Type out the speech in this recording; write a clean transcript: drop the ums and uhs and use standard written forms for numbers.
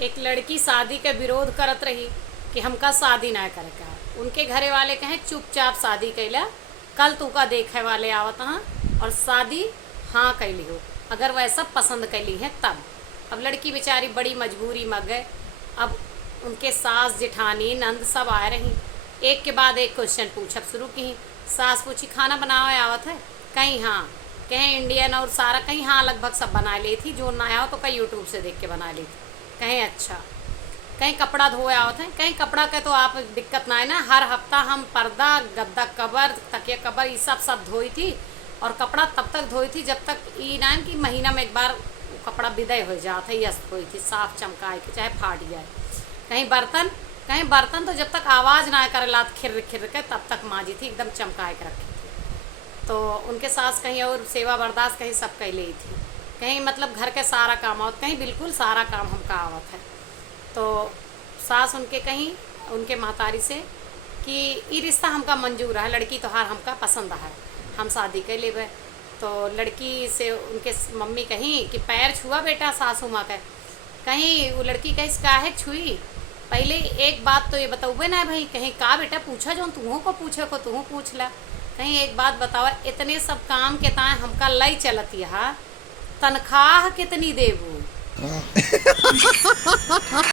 एक लड़की शादी के विरोध करत रही कि हमका शादी ना करे का। उनके घरे वाले कहें चुपचाप शादी कैला, कल तू का देखे वाले आवत हाँ और शादी हाँ कैली हो, अगर वैसा पसंद कैली है तब। अब लड़की बेचारी बड़ी मजबूरी में गए। अब उनके सास जेठानी नंद सब आए रही, एक के बाद एक क्वेश्चन पूछब शुरू की। सास पूछी खाना बनावे आवत है? कहीं हाँ। कहीं इंडियन और सारा कहीं हाँ लगभग सब बना ली थी, जो ना आओ तो कहीं यूट्यूब से देख के बना ली थी। कहीं अच्छा। कहीं कपड़ा धोए आवत है? कहीं कपड़ा के तो आप दिक्कत ना है ना, हर हफ्ता हम पर्दा गद्दा कवर तकिया कवर ये सब धोई थी। और कपड़ा तब तक धोई थी जब तक ये ना कि महीना में एक बार कपड़ा विदय हो जाता है, यस्त हुई थी साफ चमकाए के चाहे फाट जाए। कहीं बर्तन तो जब तक आवाज़ ना करे लात खिर खिर के तब तक मांजी थी, एकदम चमकाए के रखी थी। तो उनके सास कहीं और सेवा बर्दाश्त कहीं सब कह ली थी, कहीं मतलब घर के सारा काम आवत, कहीं बिल्कुल सारा काम हमका आवत है। तो सास उनके कहीं उनके महतारी से कि ये रिश्ता हमका मंजूर है, लड़की तोहार हमका पसंद है, हम शादी कर लेबे। तो लड़की से उनके मम्मी कहीं कि पैर छुआ बेटा सासू माँ के। कहीं वो लड़की कहीं काहे छुई, पहले एक बात तो ये बताओगे ना भाई, कहीं का बेटा पूछा जो तुहों को पूछे को तुहों पूछ ला। कहीं एक बात बतावा, इतने सब काम के ताए हमका लई चलती है, तनख्वाह कितनी देबू?